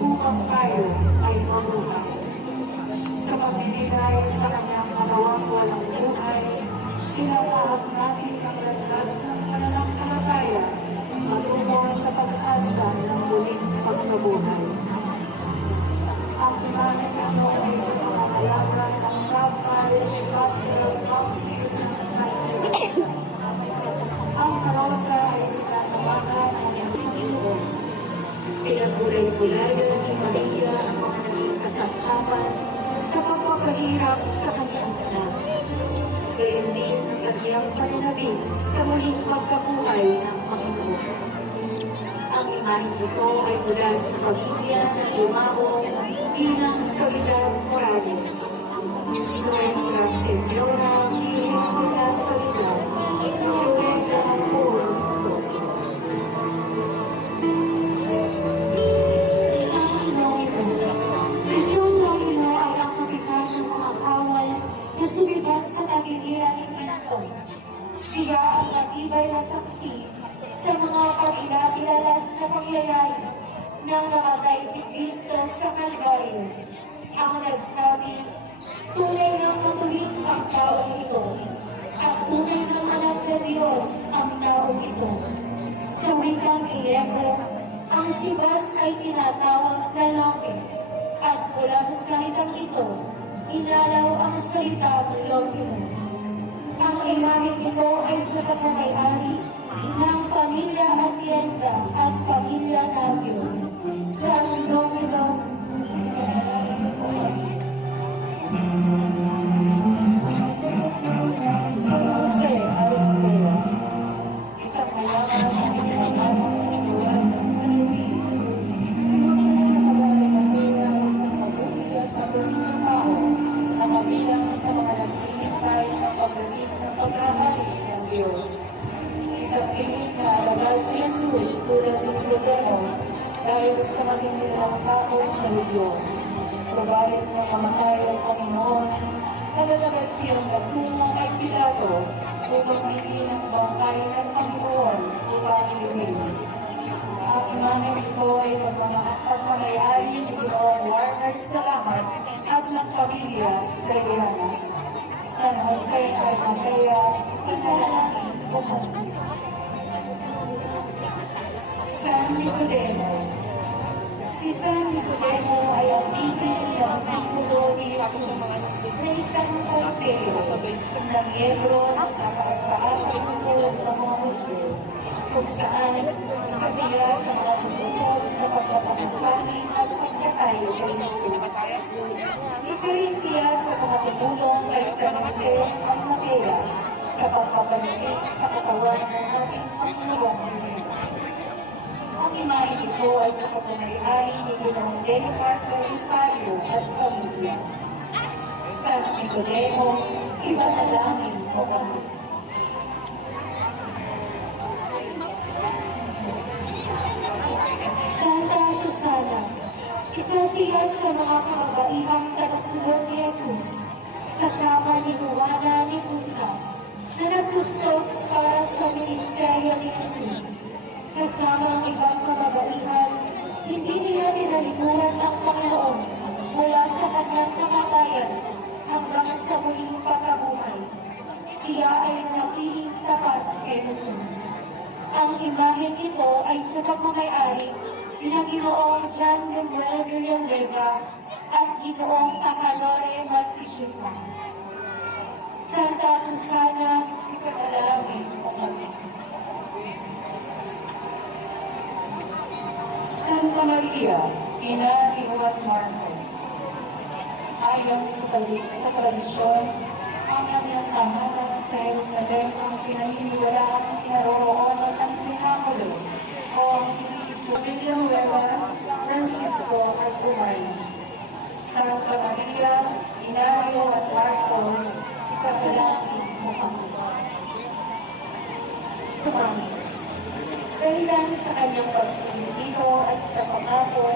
upang tayo ay mabuhay. Sa pagbibigay sa kanyang nagawang walang buhay, pinatahak natin ang landas ng pananampalataya matungo sa pag-asa ng muling pagkabuhay. Ang imahe nito ay sa pangangalaga ng South Parish Pastoral Council ng San Jose. Ang karosa ay sinasamahan ng Panginoon. Pinagulay-gulayan ni Maria ang mga naging kasangkapan sa pagpapahirap sa kanyang anak. Gayon din ang kanyang paninabing sa muling pagkabuhay ng Panginoon. Ang imahe nito ay mula sa pamilya ng Lumao bilang Soledad Morales. Nuestra Señora de la Soledad, ruega por nosotros. Krisyong Domino ay ang kapitan ng mga kawal na sumibat sa tagiliran ni Kristo. Siya ang natibay na saksi sa mga pag-inatilalas na pangyayari nang namatay si Kristo sa Kalbaryo. Ang nagsabi, tunay na matuwid ang taong ito, at tunay ng anak ng Diyos ang taong ito. Sa wikang Griego, ang sibat ay tinatawag na langit, at mula sa salitang ito, inalaw ang salitang Logino. Ang imahe nito ay sa pagmamayari ng pamilya Atienza at pamilya Navio. Sa Logino, San Jose Arimpera, isang mayaman na pinagalaman ng lugar ng Salawi. Si Jose na magagagamira ng isang mabuti at magaling na tao na kabilang sa mga naghihintay ng pagdating ng paghahari ng Diyos. Isang piling na alagad ni Jesus tulad ng Lutero dahil sa maging nilang tao sa Lubyon. Subalit nung mamatay ang Panginoon, nalalagad siyang nagtungo kay Pilato upang hindi ng bangkay ng Panginoon upang iliwin. Ang imahe nito ay pagmamayari ni Ginoong Warner Salamat at ng pamilya Gregana. San Jose Arimpera, Pinalangin po. San Nicodemo. Si San Nicodemo ay ang bibig ng Sikulo ni Jesus na isang konseyo na miyembro ng napakastaasang tulog ng mga Hudyo, kung saan nasasira sa mga tumutot sa pagpapangasaling at pagkatayo kay Jesus. Isa rin siya sa mga tumulong kay San Jose at Matera sa pagpapanigit sa katawan ng ating Panginoong Jesus. Ang imahe nito ay sa pagmamayari ni Ginoong Delicat Rosario at pamilya. San Nicodemo, ipanalangin mo kami. Santa Susana, isa siya sa mga kababaihang tagasunod ni Jesus, kasama ni Juana ni Musa, na nagtustos para sa ministeryo ni Jesus. Kasama ang ibang kababaihan, hindi nila tinalikuran ang Panginoon mula sa kanyang kamatayan hanggang sa muling pagkabuhay. Siya ay nanatiling tapat kay Jesus. Ang imahe nito ay sa pagmamayari ng Ginoong John Manuel Villanueva at Ginoong Amadore Matsishima. Santa Susana, ipatalangin mo kami. Santa Maria, ina ni Juan Marcos. Ayon sa tradisyon, ang kanyang tahanan sa Jerusalem ang pinaniniwalaan ng kinaroroonan ng Sinakulo o ang Silipio Villanueva, Francisco at Umay. Santa Maria, ina ni Juan Marcos, ipagdalangin mo kami. Tumamis. Dahilan sa kanyang pagpumitiho at sa pangako,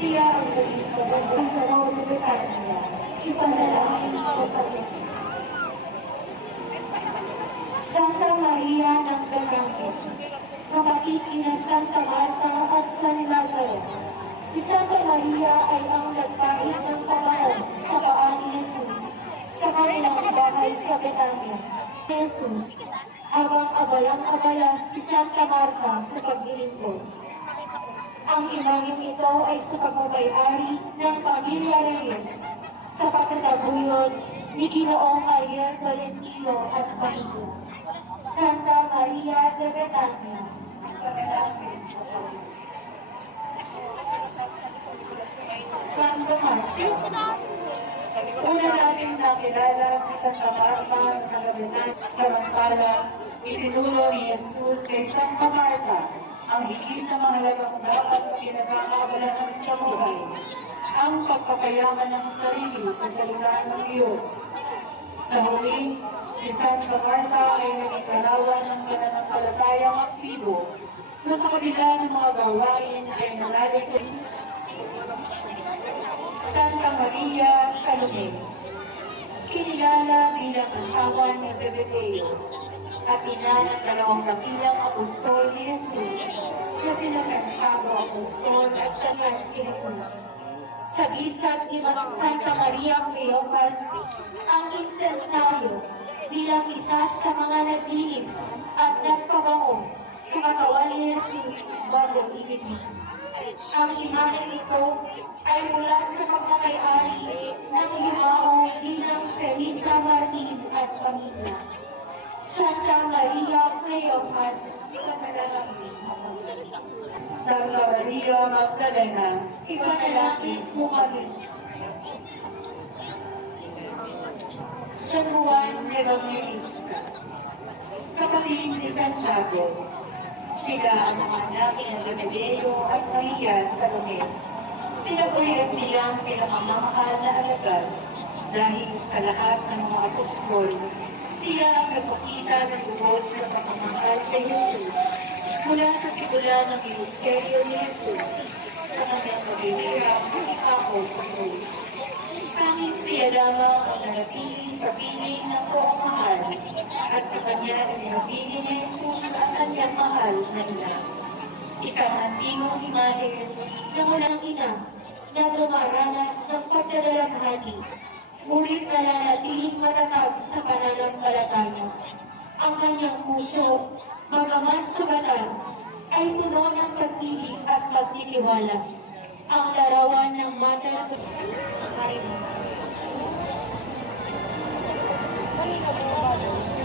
siya ang muling pagdating sa Rodobetan niya. Ipanalangin ko kami. Santa Maria ng Dalangit, kapatid ni Santa Marta at San Lazaro. Si Santa Maria buhay sa Betania. Jesus, habang abalang-abala si Santa Marta sa paglilingkod. Ang inangin ito ay sa pagmamayari ng pamilya Reyes sa pagtataguyod ni Ginoong Ariel Valentino at Panginoon. Santa Maria de Betania, Santa Marta. Una namin nakilala si Santa Marta sa Betania. Samantalang itinulo ni Jesus kay Santa Marta ang higit na mahalagang dapat pinag-aabalahan sa buhay, ang pagpapayaman ng sarili sa salita ng Diyos. Sa huli, si Santa Marta ay naging larawan ng pananampalatayang aktibo na sa kabila ng mga gawain ay nanalito. Santa Maria Salome, kinilala bilang asawa ni Zebedeo at ina ng dalawang dakilang apostol ni Jesus na sina Santiago Apostol at San Blas ni Jesus. Sa gisag ni Santa Maria Cleophas, ang insensaryo bilang isa sa mga naglinis at nagpabango sa katawan ni Jesus bago ibigay. Ang imahe nito ay mula sa pagmamayari ng Yumao bilang Teresa Martin at pamilya. Santa Maria Cleophas, ipanalangin mo kami. Santa Maria Magdalena, Ipanalangin mo kami. San Juan Evangelista, kapatid ni Santiago, sila ang mga anak ni Zebedeo at Maria Salome. Pinagurihan silang pinakamamahal na alagad dahil sa lahat ng mga apostol. Siya ang nagpakita ng lubos ng pagmamahal kay Jesus mula sa simula ng ministeryo ni Jesus sa kanyang paghihirap ng ikaw sa krus. Tanging siya lamang ang nanatili sa piling ng buong mahal at sa kanya inabili ni Jesus ang kanyang mahal na ina. Isang antigong imahe ng unang ina na dumaranas ng pagdadalamhati, ngunit nananatiling matatag sa pananampalataya. Ang kanyang puso, bagaman sugatan, ay puno ng pag-ibig at pagtitiwala. Ang larawan ng mata na Kanina mo ba?